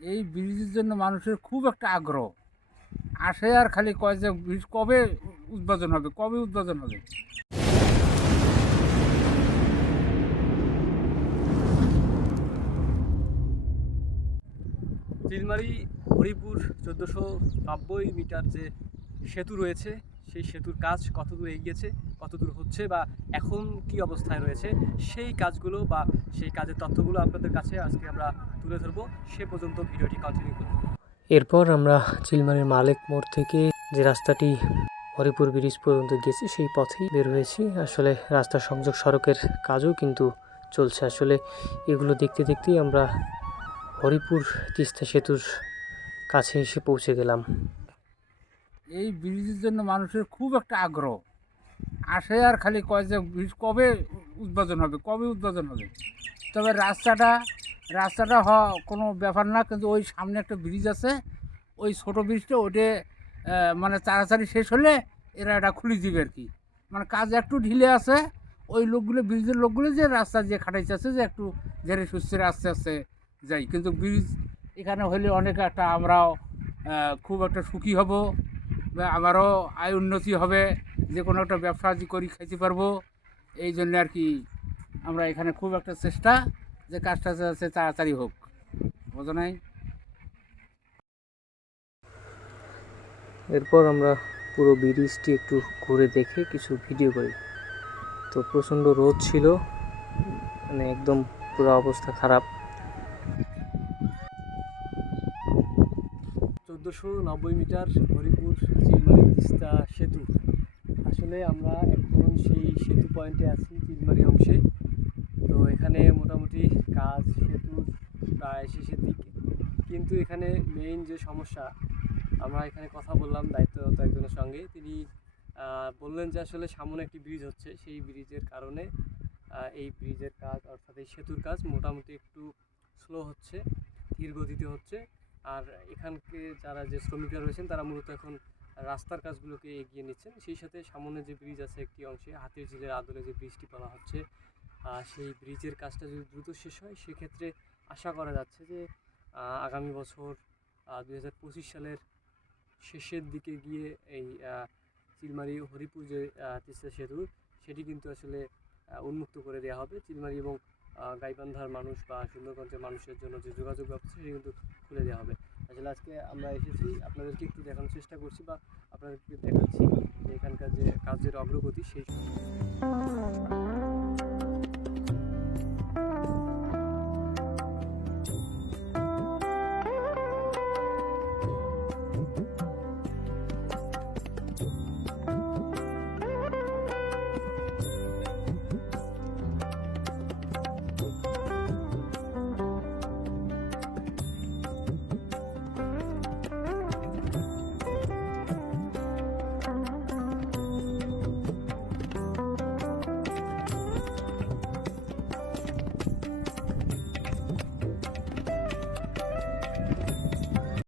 এই ব্রিজের জন্য মানুষের খুব একটা আগ্রহ। আসে আর খালি কয় যে ব্রিজ কবে উদ্বোধন হবে, কবে উদ্বোধন হবে? চিলমারি হরিপুর, চোদ্দোশো নব্বই মিটার যে সেতু রয়েছে সেই সেতুর কাজ কতদূর এগিয়েছে, কতদূর হচ্ছে বা এখন কি অবস্থায় রয়েছে, সেই কাজগুলো বা সেই কাজের তথ্যগুলো আপনাদের কাছে আজকে আমরা তুলে ধরবো। সে পর্যন্ত ভিডিওটি কন্টিনিউ করব এরপর আমরা চিলমারির মালেক মোড় থেকে যে রাস্তাটি হরিপুর ব্রিজ পর্যন্ত গেছি, সেই পথেই বের হয়েছি। আসলে রাস্তা সংযোগ সড়কের কাজও কিন্তু চলছে। আসলে এগুলো দেখতে দেখতেই আমরা হরিপুর তিস্তা সেতুর কাছে এসে পৌঁছে গেলাম। এই ব্রিজের জন্য মানুষের খুব একটা আগ্রহ। আসে আর খালি কয় যে ব্রিজ কবে উদ্বোধন হবে, কবে উদ্বোধন হবে? তবে রাস্তাটা রাস্তাটা হওয়া কোনো ব্যাপার না, কিন্তু ওই সামনে একটা ব্রিজ আছে। ওই ছোটো ব্রিজটা ওটে মানে তাড়াতাড়ি শেষ হলে এরা এটা খুলে দিবে আর কি। মানে কাজ একটু ঢিলে আছে, ওই লোকগুলো, ব্রিজের লোকগুলো যে রাস্তা যে খাটাইতেছে যে একটু ধীরে সুস্থে আস্তে আস্তে যাই। কিন্তু ব্রিজ এখানে হলে অনেক একটা আমরাও খুব একটা সুখী হব। আমারও আয় উন্নতি হবে যে কোনো একটা ব্যবসা যে করি খাইতে পারব। এই জন্য আর কি আমরা এখানে খুব একটা চেষ্টা যে কাজটা যাতে তাড়াতাড়ি হোক। বোঝো নাই? এরপর আমরা পুরো ব্রিজটি একটু ঘুরে দেখে কিছু ভিডিও করি। তো প্রচণ্ড রোদ ছিল মানে একদম পুরো অবস্থা খারাপ। চোদ্দোশো নব্বই মিটার চিলমারি তিস্তা সেতু। আসলে আমরা এখন সেই সেতু পয়েন্টে আছি, চিলমারি অংশে। তো এখানে মোটামুটি কাজ সেতুর প্রায় শেষের দিকে। কিন্তু এখানে মেইন যে সমস্যা, আমরা এখানে কথা বললাম দায়িত্বরত একজনের সঙ্গে। তিনি বললেন যে আসলে সামনে একটি ব্রিজ হচ্ছে। সেই ব্রিজের কারণে এই ব্রিজের কাজ অর্থাৎ এই সেতুর কাজ মোটামুটি একটু স্লো হচ্ছে, ধীর গতিতে হচ্ছে। আর এখানকে যারা যে শ্রমিকরা রয়েছেন, তারা মূলত এখন রাস্তার কাজগুলোকে এগিয়ে নিচ্ছেন। সেই সাথে সামনে যে ব্রিজ আছে একটি অংশে, হাতির ঝিলের আদলে যে ব্রিজটি বলা হচ্ছে সেই ব্রিজের কাজটা যদি দ্রুত শেষ হয়, সেক্ষেত্রে আশা করা যাচ্ছে যে আগামী বছর দুই হাজার পঁচিশ সালের শেষের দিকে গিয়ে এই চিলমারি হরিপুর যে তিস্তা সেতু, সেটি কিন্তু আসলে উন্মুক্ত করে দেওয়া হবে। চিলমারি এবং গাইবান্ধার মানুষ বা সুন্দরগঞ্জের মানুষের জন্য যে যোগাযোগ ব্যবস্থা, সেটি কিন্তু খুলে দেওয়া হবে। আসলে আজকে আমরা এসেছি, আপনাদেরকে একটু দেখানোর চেষ্টা করছি বা আপনাদেরকে দেখাচ্ছি যে এখানকার যে কাজের অগ্রগতি, সেই